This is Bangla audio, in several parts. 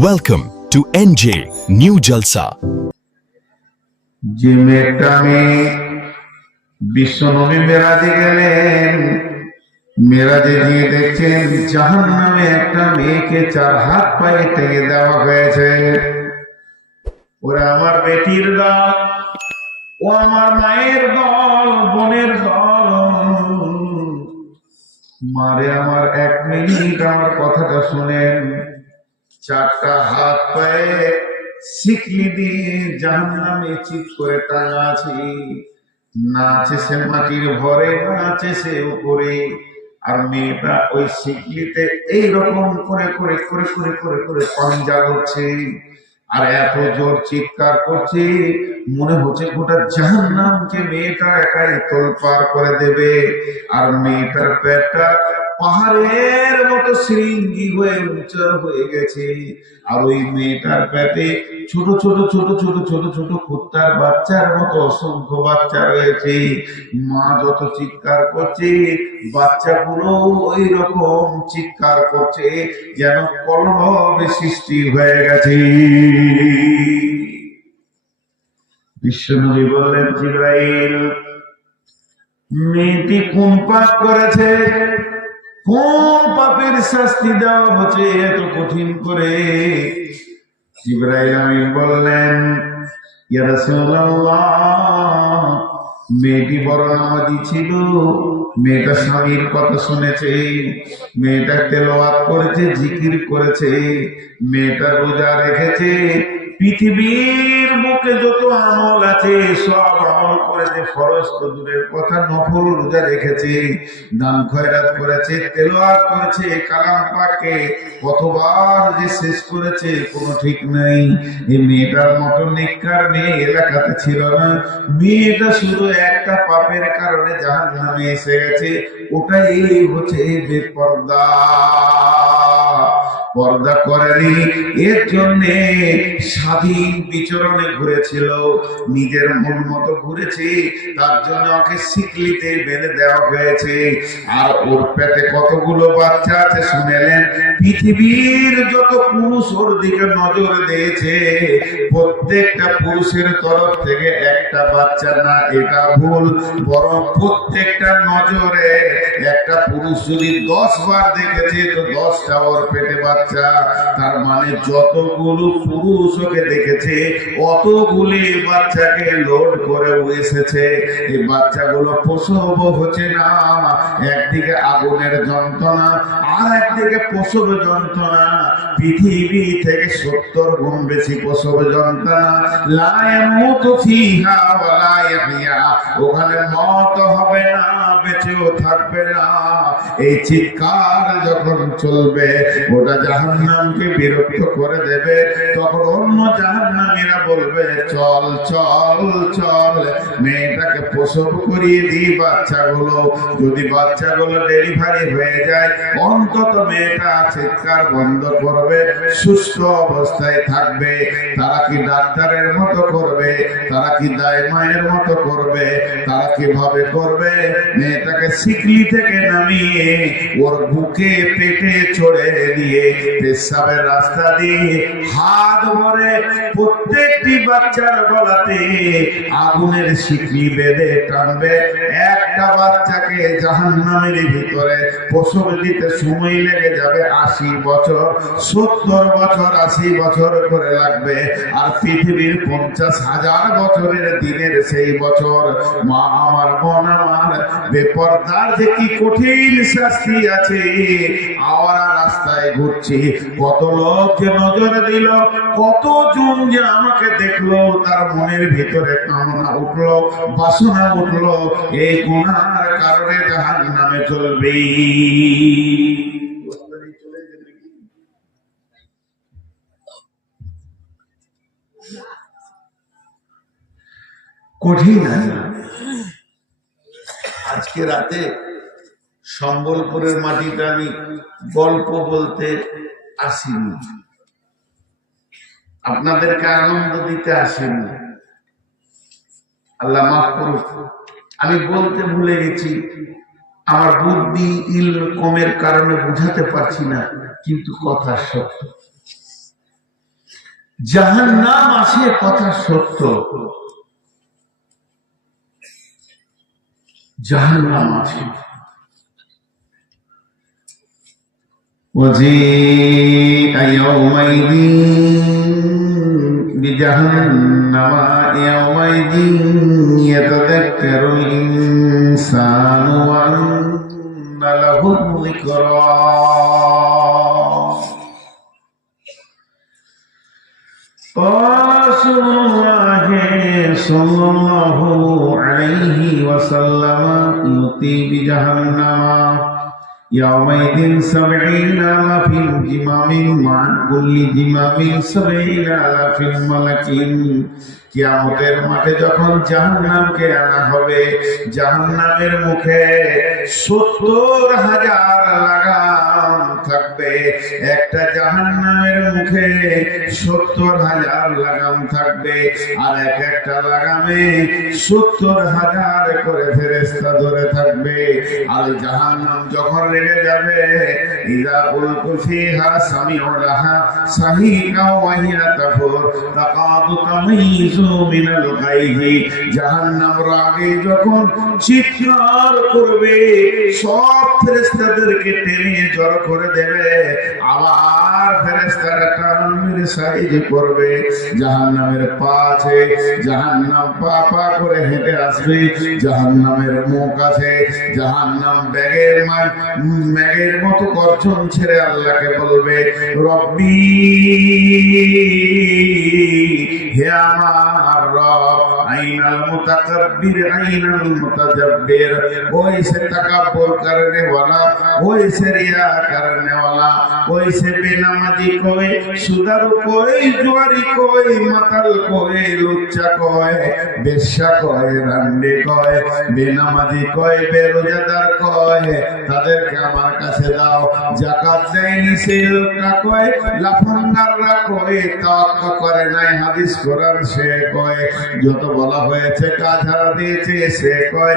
Welcome to NJ New Jalsa. যে মেয়েটা মেয়ে বিশ্বনবী মেরাজে গেলেন, মেরাজে গিয়ে দেখছেন জাহান্নামে একটা মেয়েকে 4 হাত পায়ে টেনে দেওয়া হয়েছে। ওরা আমার বেটির দল, ও আমার মায়ের দল, বোনের দল। মারে আমার 1 মিনিট আমার কথাটা শুনেন। 4টা হাত পায়ে শিকলি দিয়ে জাহান্নামে চিৎ করে টাঙা আছে। না আছে সে মাটির ভরে, না আছে সে উপরে। আর মেয়েটা ওই শিকলিতে এইরকম করে করে করে করে করে করে পাঞ্জা করছে, আর এত জোর চিৎকার করছে, মনে হচ্ছে গোটা জাহান্নামকে মেয়েটা একাই তোলপাড় করে দেবে। আর মেয়েটার পেটটা পাহাড়ের মতো শৃঙ্গি হয়ে উঁচা হয়ে গেছে। আর ওই মেয়েটার পেটে ছোট ছোট ছোট ছোট ছোট ছোট কুত্তার বাচ্চার মতো অসংখ্য বাচ্চা রয়েছে। মা যত চিৎকার করছে, বাচ্চাগুলো ওই রকম চিৎকার করছে, যেন কলরবে সৃষ্টি হয়ে গেছে। বিশ্বনবী বললেন, জিবরাইল, মেয়েটি কোন পাপ করেছে? কোন পাপের শাস্তি দেওয়া হচ্ছে এত কঠিন করে? জিবরাইল আমিন বললেন, ইয়া রাসূলুল্লাহ, মেয়েটি বড় নামাজি ছিল, মেয়েটা স্বামীর কথা শুনেছে, মেয়েটা তেলাওয়াত করেছে, জিকির করেছে, মেয়েটা রোজা রেখেছে, পৃথিবীর বুকে যত আমল আছে সব আমল করেছে, ফরজ তো দূরের কথা, নফল রোজা রেখেছে, দান খয়রাত করেছে, তেলাওয়াত করেছে, কালাম পাকে কতবার যে শেষ করেছে কোনো ঠিক নাই। এই মেয়েটার মতো নেককার মেয়ে এলাকাতে ছিল না। মেয়েটা শুধু একটা পাপের কারণে জাহান্নামে এসে গেছে, ওটাই হচ্ছে বেপরদা। পর্দা করেনি, এর জন্য স্বাধীন বিচরণে ঘুরেছিল, নিজের মন মতো ঘুরেছে, তার জন্য ওকে শিকলিতে বেঁধে দেওয়া হয়েছে। আর ওর পেটে কতগুলো বাচ্চা আছে শুনেলেন? পৃথিবীর যত পুরুষ ওর দিকে নজর দিয়েছে, প্রত্যেকটা পুরুষের তরফ থেকে একটা বাচ্চা না, এটা ভুল, বরং প্রত্যেকটা নজরে একটা পুরুষ যদি 10 বার দেখেছে তো 10টা ওর পেটে বাচ্চা। তার মানে যতগুলো পুরুষ ওকে দেখেছে অতগুলি বাচ্চাকে লোড করে এসেছে। এই বাচ্চাগুলো প্রসব হচ্ছে না, একদিকে আগুনের যন্ত্রণা, আর একদিকে প্রসব যন্ত্রণা। পৃথিবী থেকে 70 গুণ বেশি প্রসব যন্ত্রণা। লা ইয়ামুতু ফিহা ওয়া লা ইয়াহইয়া, ওখানে মত হবে না, বেঁচেও থাকবে না। এই চিৎকার যখন চলবে, ওটা জাহান্নামকে বিরক্ত করে দেবে। তখন অন্য জাহান্নামীরা বলবে, চল চল চল, মেয়েটাকে প্রসব করিয়ে দিই বাচ্চাগুলো। যদি বাচ্চাগুলো ডেলিভারি হয়ে যায়, অন্তত মেয়েটা চিৎকার বন্ধ করবে, সুস্থ অবস্থায় থাকবে। তারা কি ডাক্তারের মতো করবে? তারা কি দায় মায়ের মতো করবে? তারা কিভাবে করবে? মেয়েটাকে শিকলি থেকে নামিয়ে ওর বুকে পেটে চড়ে দিয়ে পেশাবের রাস্তা দিয়ে হাত ভরে প্রত্যেকটি বাচ্চার গলাতে আগুনের শিকলি বেঁধে টানবে। একটা বাচ্চাকে জাহান্নামের ভিতরে প্রসব দিতে সময় লেগে যাবে 80 বছর, 70 বছর, 80 বছর করে লাগবে। আর পৃথিবীর 50,000 বছরের দিনের সেই বছর। মা আমার, বোন আমার, বেপরদার যে কি কঠিন শাস্তি আছে। আওয়ারা রাস্তায় ঘুরছি, কত লোককে নজর দিল, কত জন যে আমাকে দেখলো, তার মনের ভিতরে কামনা উঠলো, বাসনা উঠলো, এই গুনার কারণে জাহান্নামে চলবে। কঠিন। আজকে রাতে সম্বলপুরের মাটিটা আমি গল্প বলতে আসিনি, আপনাদেরকে আনন্দ দিতে আসিনি, আল্লাহ মাফ করুক। আমি বলতে ভুলে গেছি, আমার বুদ্ধি ইল কমের কারণে বুঝাতে পারছি না, কিন্তু কথা সত্য। জাহান্নাম আছে, কথা সত্য, জাহান্নাম আছে। وجيء يومئذ بجهنم يومئذ يتذكر الإنسان وأنى له الذكرى رسول الله صلى الله عليه وسلم يؤتي بجهنم يومئذ 70,000 جمام مع كل جمام 70,000 ملك। কিয়ামতের মাঠে যখন জাহান্নামকে আনা হবে, জাহান্নামের মুখে 70,000 লাগাম থাকবে। একটা জাহান্নামের মুখে 70,000 লাগাম থাকবে, আর এক একটা লাগামে 70,000 করে ফেরেশতা ধরে থাকবে। আর জাহান্নাম যখন লেগে যাবে, ইযা উলকু ফিহা সামিউ লাহা সাহিকা ওয়া হিয়া তাফুর তাকাদু তামিযু মিনাল গায়জি। জাহান্নাম রাগে যখন চিৎকার করবে, সব ফেরেশতাদেরকে টেনে জড়ো করে দেবে, আবার ফেরেশতারা টান মেরে সাইজ করবে। জাহান্নামের পা আছে, জাহান্নাম পা পা করে হেঁটে আসবে। জাহান্নামের মুখ আছে, জাহান্নাম ব্যাগের মতো গর্জন ছেড়ে আল্লাহকে বলবে, রব্বি, হে আমার রব, আইনাল মুতাকাব্বির আইনাল মুতাজাব্বির, ওই সে তাকাব্বুর করনে वाला, ওই সে রিয়া করনে वाला, ওই সে বেনামাজি কোই, সুদার কোই, জুয়ারি কোই, মাতাল কোই, লুচ্চা কোই, বেশ্যা কোই, রান্ডে কোই, বেনামাজি কোই, বেরোজাদার কোই, তাদেরকে আমার কাছে দাও। যাকাত দেয়নি সেই লোকটা কোই, লাফাঙ্গাররা কোই, তাওয়াক্কুল করে নাই, হাদিস কোরআন সে কয়, যত বলা হয়েছে কাজ হারা দিয়েছে সে কয়,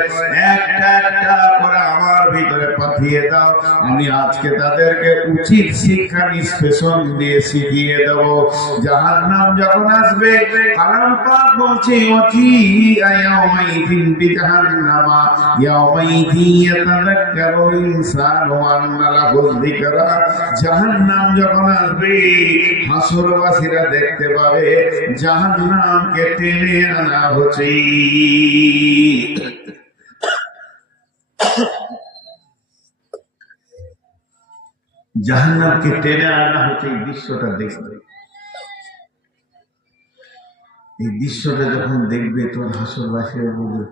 একটা একটা করে আমার ভিতরে পাঠিয়ে দাও, আমি আজকে তাদেরকে উচিত শিক্ষা নিষ্পেষণ দিয়ে শিখিয়ে দেব। জাহান্নাম যখন আসবে, কালাম পাক বলছে, ওয়াজি ইয়াউমাইযিন বিজাহান্নামা ইয়াউমাইযিন ইয়াতাযাক্কারুল ইনসানু ওয়া আন্না লাহুয যিকরা। জাহান্নাম যখন আসবে, হাসরবাসীরা দেখতে পাবে জাহান্নামকে টেনে আনা হচ্ছে। জাহান্নামকে টেনে আনা হচ্ছে, এই দৃশ্যটা দেখবে। এই দৃশ্যটা যখন দেখবে, তোর হাসরবাসীরা বলবে,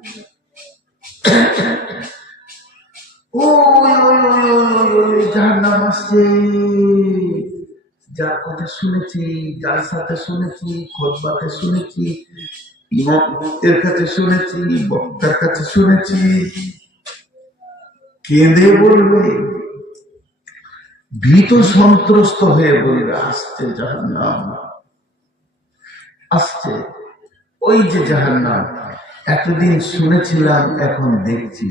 জাহান্নাম আসছে। যার কথা শুনেছি, যার সাথে শুনেছি, খোদবাতে শুনেছি, ইমামের কাছে শুনেছি, বক্তার কাছে শুনেছি, কেঁদে বলবে, ভীত সন্ত্রস্ত হয়ে বলবে, আসছে জাহান্নাম, আসছে। ওই যে জাহান্নাম, এতদিন শুনেছিলাম, এখন দেখছি।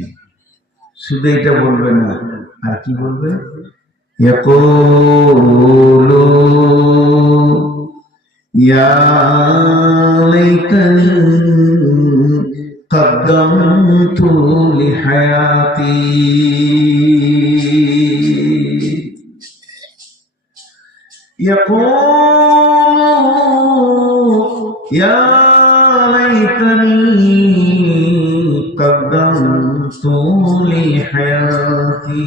শুধু এটা বলবে না, আর কি বলবে, ইয়াকুলু ইয়া লাইতানি قدمت لحياتي يقول يا ليتني قدمت لحياتي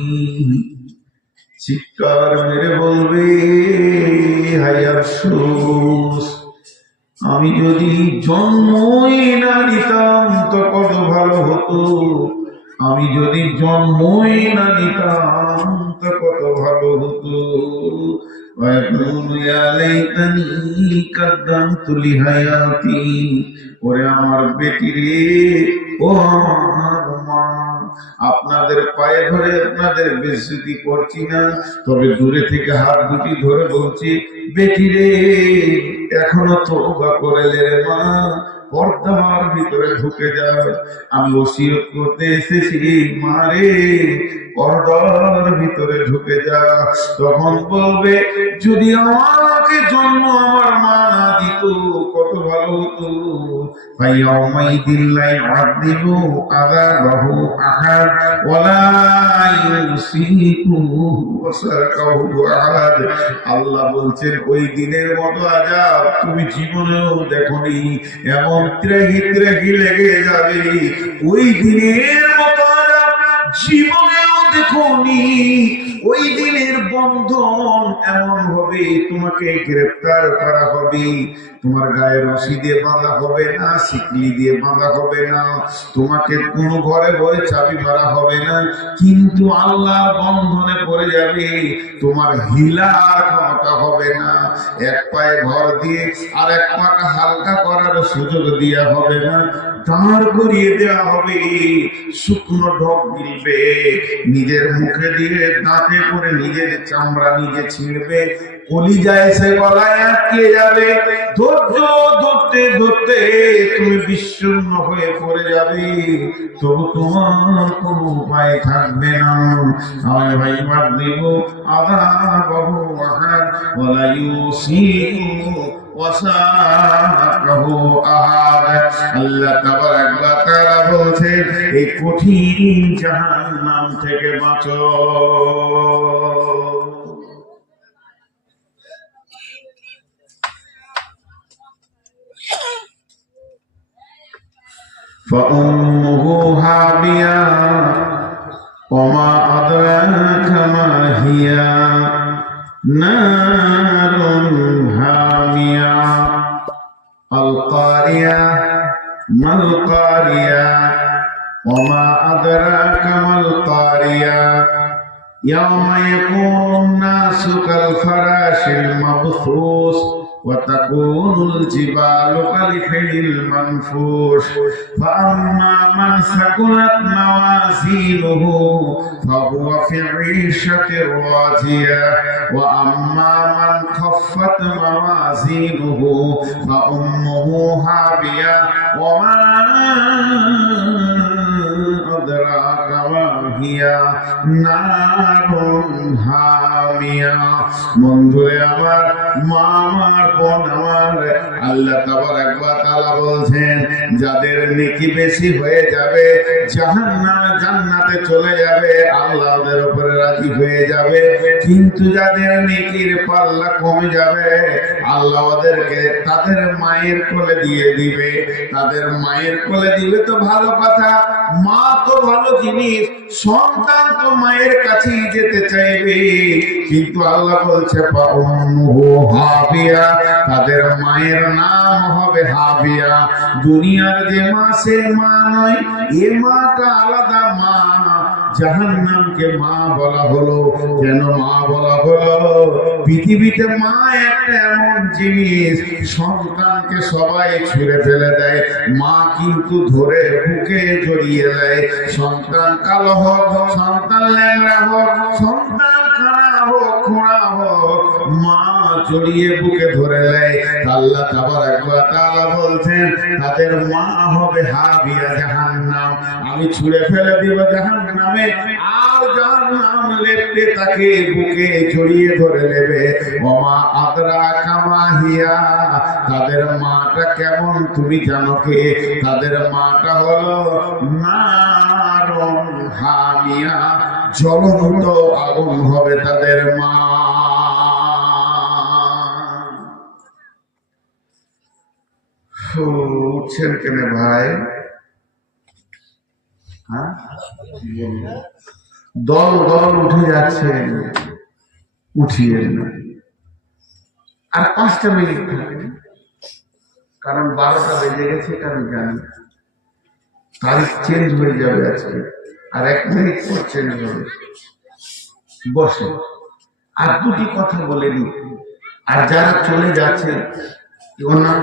চিৎকার মেরে বলবে হায় আফসোস আমি যদি জন্মই না নিতাম তো কত ভালো হতো আমি যদি জন্মই না নিতাম তো কত ভালো হতো ওরে আমার বেটি রে ও আমার মা আপনাদের পায়ে ধরে আপনাদের বেইজ্জতি করছি না তবে দূরে থেকে হাত দুটি ধরে বলছি বেটি রে এখনো তওবা করে রে মা পর্দার ভিতরে ঢুকে যাও আমি ওসিয়ত করতে এসেছি মা রে পর্দার ভিতরে ঢুকে যা তখন বলবে যদি আমার আমাকে জন্ম আমার মা না দিত কত ভালো হতো। ফায়াউমাইদিন লা ইউআযিবু আযাবাহু আহাদ ওয়ালা ইউসিকু ওয়াসাকাহু আহাদ। আল্লাহ বলছেন ওই দিনের মতো আযাব তুমি জীবনেও দেখোনি, এমন ত্রাহি ত্রাহি লেগে যাবে। ওই দিনের মতো আযাব জীবনেও দেখোনি। ওই দিনের বন্ধন এমন হবে, তোমাকে গ্রেফতার করা হবে, তোমার গায়ে রশি দিয়ে বাঁধা হবে না, শিকলি দিয়ে বাঁধা হবে না, তোমাকে কোন ঘরে ঘরে চাবি মারা হবে না, কিন্তু আল্লাহর বন্ধনে পড়ে যাবে, তোমার হিলার ক্ষমতা হবে না। এক পায়ে ঘর দিয়ে আর এক পাটা হালকা করার সুযোগ দেওয়া হবে না, দাঁড় করিয়ে দেওয়া হবে। শুকনো ঢোক গিলবে, নিজের মুখে দিয়ে দাঁতে করে নিজের চামড়া নিজে ছিঁড়বে, কলিজায় সে গলায় আটকে যাবে। ধৈর্য ধরতে ধরতে তুমি বিচ্ছিন্ন হয়ে পড়ে যাবে, তবু তোমার কোনো উপায় থাকবে না। আমি ভাই মার দেব আদা বহু আহাদ ওয়ালা ইউসিকু ওয়াসাকাহু আহাদ। আল্লাহ তাবারাক ওয়া তাআলা বলছেন এই কঠিন জাহান্নাম থেকে বাঁচো। فأمه هاوية وما أدراك ما هي نار حامية القارية ما القارية وما أدراك ما القارية يوم يكون الناس كالفراش المبثوث وتكون الجبال كالعهن المنفوش فأما من ثقلت موازينه فهو في عيشة راضية وأما من خفت موازينه فأمه هاوية وما أدراك ما هي نار حامية। বন্ধুরে আমার, মা আমার, বোন আমার, আল্লাহ তাবারাক ওয়া তাআলা বলছেন যাদের নেকি বেশি হয়ে যাবে জান্নাতে চলে যাবে, আল্লাহ ওদের উপরে রাজি হয়ে যাবে। কিন্তু যাদের নেকির পাল্লা কমে যাবে, আল্লাহ ওদেরকে তাদের মায়ের কোলে দিয়ে দিবে। তাদের মায়ের কোলে দিবে তো ভালো কথা, মা তো ভালো জিনিস, সন্তান তো মায়ের কাছেই যেতে চাইবে, কিন্তু আল্লাহ বলছে হাবিয়া, তাদের মায়ের নাম হবে হাবিয়া। দুনিয়ার যে মা সে মা নয়, এ মাটা আলাদা মা। জাহান্নামকে মা বলা হলো কেন? মা বলা হলো পৃথিবীতে মা একটা এমন জিনিস, সন্তানকে সবাই ছুঁড়ে ফেলে দেয়, মা কিন্তু ধরে বুকে জড়িয়ে দেয়। সন্তান কালো হোক, সন্তান ল্যাংড়া হোক, সন্তান খাড়া হোক, খোঁড়া হোক, মা জড়িয়ে বুকে ধরে নেয়। আল্লাহ তাবারাক ওয়া তাআলা বলছেন তাদের মা হবে হাবিয়া, জাহান্নাম। আমি ছুঁড়ে ফেলে দিব জাহান্নামে, আর জাহান্নাম লেপটে তাকে বুকে জড়িয়ে ধরে নেবে। ওমা আদরাকা মা হিয়া, তাদের মাটা কেমন তুমি জানো কে? তাদের মাটা হলো নারুন হামিয়া, জ্বলন্ত আগুন হবে তাদের মা। উঠছেন কেন ভাই? দল দল উঠে যাচ্ছেন, উঠিয়ে না। আর 5টা মিনিট থাকে, কারণ 12টা বেজে গেছে, কারণ জানি তারিখ চেঞ্জ হয়ে যাবে আজকে, আর 1 মিনিট পর চেঞ্জ হবে। বসে আর 2টি কথা বলে দিই। আর যারা চলে যাচ্ছে ওনার